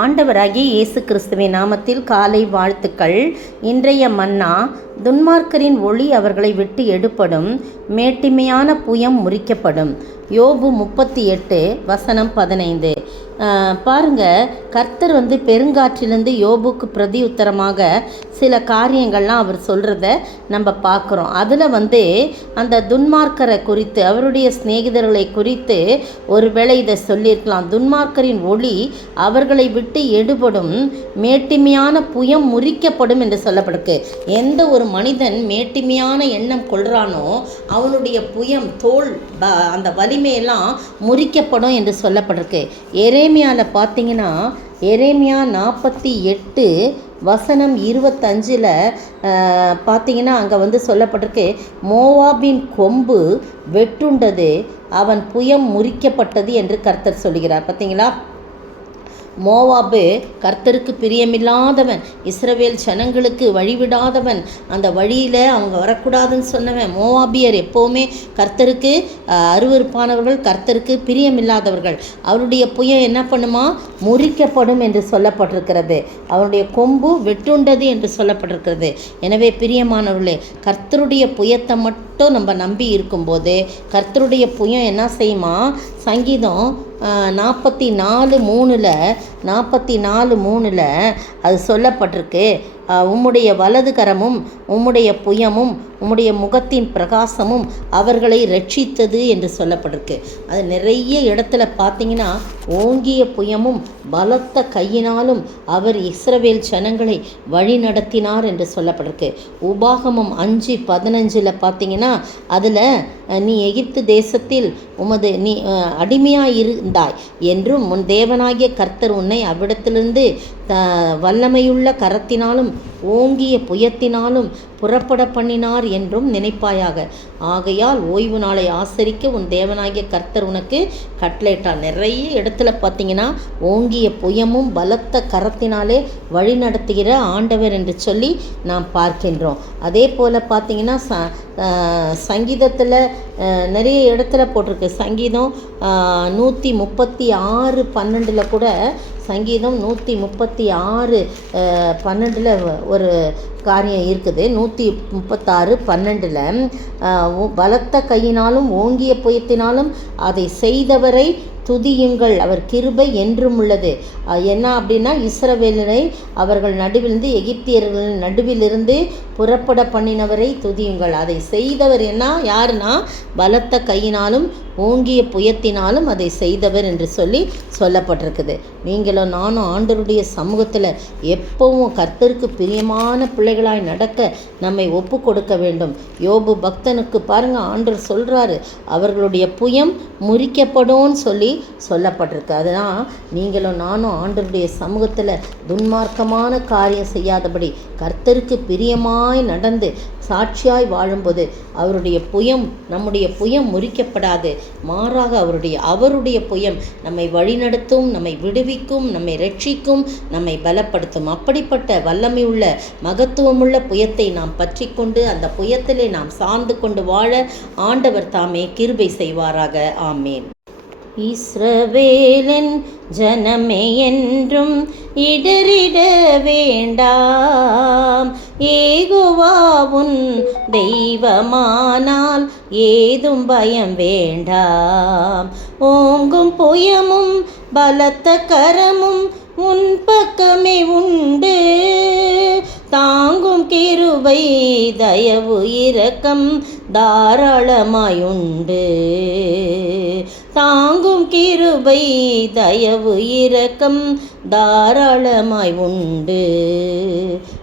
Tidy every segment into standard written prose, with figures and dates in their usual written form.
ஆண்டவராகிய இயேசு கிறிஸ்துவின் நாமத்தில் காலை வாழ்த்துக்கள். இன்றைய மன்னா, துன்மார்க்கரின் ஒளி அவர்களை விட்டு எடுப்படும், மேட்டிமையான புயம் முறிக்கப்படும். யோபு 38:15. பாருங்க, கர்த்தர் பெருங்காற்றிலிருந்து யோபுக்கு பிரதி உத்தரமாக சில காரியங்கள்லாம் அவர் சொல்கிறத நம்ம பார்க்குறோம். அதில் அந்த துன்மார்க்கரை குறித்து, அவருடைய சிநேகிதர்களை குறித்து ஒருவேளை இதை சொல்லியிருக்கலாம். துன்மார்க்கரின் ஒளி அவர்களை விட்டு எடுபடும், மேட்டிமையான புயம் முறிக்கப்படும் என்று சொல்லப்படுது. எந்த ஒரு மனிதன் மேட்டிமையான எண்ணம் கொள்கிறானோ அவனுடைய புயம், தோல், அந்த வலிமையெல்லாம் முறிக்கப்படும் என்று சொல்லப்பட்டிருக்கு. எரேமியாவில் பார்த்தீங்கன்னா, எரேமியா 48:25 பார்த்தீங்கன்னா அங்கே சொல்லப்பட்டிருக்கு, மோவாபின் கொம்பு வெட்டுண்டது, அவன் புயம் முறிக்கப்பட்டது என்று கர்த்தர் சொல்கிறார். பார்த்தீங்களா, மோவாபு கர்த்தருக்கு பிரியமில்லாதவன், இஸ்ரவேல் ஜனங்களுக்கு வழிவிடாதவன், அந்த வழியில் அவங்க வரக்கூடாதுன்னு சொன்னவன். மோவாபியர் எப்போவுமே கர்த்தருக்கு அருவருப்பானவர்கள், கர்த்தருக்கு பிரியமில்லாதவர்கள். அவருடைய புயம் என்ன பண்ணுமா? முறிக்கப்படும் என்று சொல்லப்பட்டிருக்கிறது. அவருடைய கொம்பு வெட்டுண்டது என்று சொல்லப்பட்டிருக்கிறது. எனவே பிரியமானவர்களே, கர்த்தருடைய புயத்தை மட்டும் நம்ம நம்பி இருக்கும்போது கர்த்தருடைய புயம் என்ன செய்யுமா? சங்கீதம் 44:3 அது சொல்லப்பட்டிருக்கு, உம்முடைய வலது கரமும் உம்முடைய புயமும் உம்முடைய முகத்தின் பிரகாசமும் அவர்களை ரட்சித்தது என்று சொல்லப்பட்டிருக்கு. அது நிறைய இடத்துல பார்த்தீங்கன்னா, ஓங்கிய புயமும் பலத்த கையினாலும் அவர் இஸ்ரவேல் ஜனங்களை வழி நடத்தினார் என்று சொல்லப்பட்டிருக்கு. உபாகமம் 5:15 பார்த்தீங்கன்னா, அதில் நீ எகிப்து தேசத்தில் நீ அடிமையாக இருந்தாய் என்றும் உன் தேவனாகிய கர்த்தர் உன்னை அவ்விடத்திலிருந்து வல்லமையுள்ள கரத்தினாலும் ஓங்கிய புயத்தினாலும் புறப்பட பண்ணினார் என்றும் நினைப்பாயாக. ஆகையால் ஓய்வு நாளை ஆசரிக்க உன் தேவனாகிய கர்த்தர் உனக்கு கட்டளையிட்டார். நிறைய இடத்துல பார்த்தீங்கன்னா, ஓங்கிய புயமும் பலத்த கரத்தினாலே வழி நடத்துகிற ஆண்டவர் என்று சொல்லி நாம் பார்க்கின்றோம். அதே போல் பார்த்தீங்கன்னா, சங்கீதத்தில் நிறைய இடத்துல போட்டிருக்கு. சங்கீதம் 136:12 கூட, சங்கீதம் 136:12 ஒரு காரியம் இருக்குது. 136:12 பலத்த கையினாலும் ஓங்கிய புயத்தினாலும் அதை செய்தவரை துதியுங்கள், அவர் கிருபை என்றும் உள்ளது. என்ன அப்படின்னா, இஸ்ரவேலரை அவர்கள் நடுவிலிருந்து, எகிப்தியர்கள் நடுவிலிருந்து புறப்பட பண்ணினவரை துதியுங்கள். அதை செய்தவர் யாருன்னா, பலத்த கையினாலும் ஓங்கிய புயத்தினாலும் அதை செய்தவர் என்று சொல்லப்பட்டிருக்குது. நீங்களும் நானும் ஆண்டவருடைய சமூகத்தில் எப்பவும் கர்த்தருக்கு பிரியமான பிள்ளைகளாய் நடக்க நம்மை ஒப்பு கொடுக்க வேண்டும். யோபு பக்தனுக்கு பாருங்கள், ஆண்டவர் சொல்கிறாரு, அவர்களுடைய புயம் முறிக்கப்படும் சொல்லப்பட்டிருக்கு. அதுதான் நீங்களும் நானும் ஆண்டவருடைய சமூகத்தில் துன்மார்க்கமான காரியம் செய்யாதபடி கர்த்தருக்கு பிரியமாய் நடந்து சாட்சியாய் வாழும்போது அவருடைய புயம், நம்முடைய புயம் முறிக்கப்படாது. மாறாக அவருடைய புயம் நம்மை வழிநடத்தும், நம்மை விடுவிக்கும், நம்மை ரட்சிக்கும், நம்மை பலப்படுத்தும். அப்படிப்பட்ட வல்லமையுள்ள மகத்துவமுள்ள புயத்தை நாம் பற்றி கொண்டு அந்த புயத்திலே நாம் சார்ந்து கொண்டு வாழ ஆண்டவர் தாமே கிருபை செய்வாராக. ஆமேன். இஸ்ரவேலின் ஜனமே என்றும் இடறிட வேண்டாம், யெகோவா உன் தெய்வமானால் ஏதும் பயம் வேண்டாம். ஓங்கும் புயமும் பலத்த கரமும் உன் பக்கமே உண்டு, தாங்கும் கிருபை தயவு இரக்கம் தாராளமாயுண்டு. தாங்கும் கிருபை தயவு இரக்கம் தாராளமாய் உண்டு.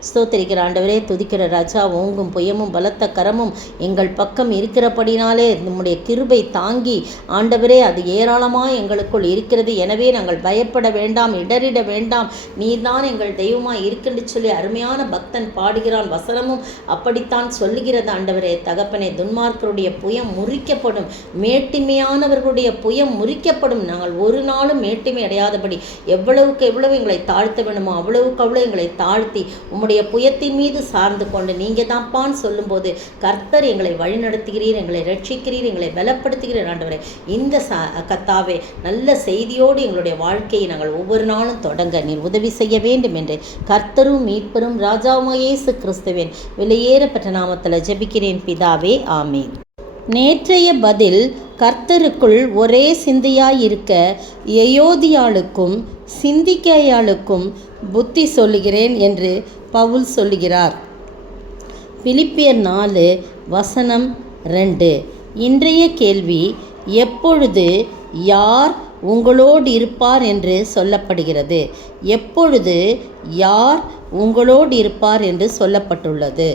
ஸ்தோத்திரிக்கிற ஆண்டவரே, துதிக்கிற ராஜா, ஓங்கும் புயமும் பலத்த கரமும் எங்கள் பக்கம் இருக்கிறபடினாலே நம்முடைய கிருபை தாங்கி ஆண்டவரே அது ஏராளமாக எங்களுக்குள் இருக்கிறது. எனவே நாங்கள் பயப்பட வேண்டாம், இடறிட வேண்டாம், நீர்தான் எங்கள் தெய்வமாய் இருக்குன்னு சொல்லி அருமையான பக்தன் பாடுகிறான். வசனமும் அப்படித்தான் சொல்லுகிறது. ஆண்டவரே தகப்பனே, துன்மார்க்கருடைய புயம் முறிக்கப்படும், மேட்டிமையானவர்களுடைய புயம் முறிக்கப்படும். நாங்கள் ஒரு நாளும் மேட்டுமை அடையாதபடி எவ்வளவுக்கு எவ்வளவு எங்களை தாழ்த்த வேண்டுமோ அவ்வளவுக்கு அவ்வளவு எங்களை தாழ்த்தி உம்முடைய புயத்தின் மீது சார்ந்து கொண்டு நீங்கள் தான்ப்பான்னு சொல்லும்போது கர்த்தர் எங்களை வழிநடத்துகிறீர், எங்களை ரட்சிக்கிறீர், எங்களை பலப்படுத்துகிறீர். ஆண்டவரே, இந்த கர்த்தாவே நல்ல செய்தியோடு எங்களுடைய வாழ்க்கையை நாங்கள் ஒவ்வொரு நாளும் தொடங்க நீர் உதவி செய்ய வேண்டும் என்று கர்த்தரும் மீட்பரும் ராஜாவுமாகிய இயேசு கிறிஸ்துவின் விலையேறப்பட்ட நாமத்தில் ஜெபிக்கிறேன் பிதாவே, ஆமீன். நேற்றைய பதில், கர்த்தருக்குள் ஒரே சிந்தையாயிருக்க எயோதியாளுக்கும் சிந்திக்கேயாளுக்கும் புத்தி சொல்லுகிறேன் என்று பவுல் சொல்லுகிறார். பிலிப்பியர் 4:2. இன்றைய கேள்வி, எப்பொழுது யார் உங்களோடு இருப்பார் என்று சொல்லப்படுகிறது? எப்பொழுது யார் உங்களோடு இருப்பார் என்று சொல்லப்பட்டுள்ளது?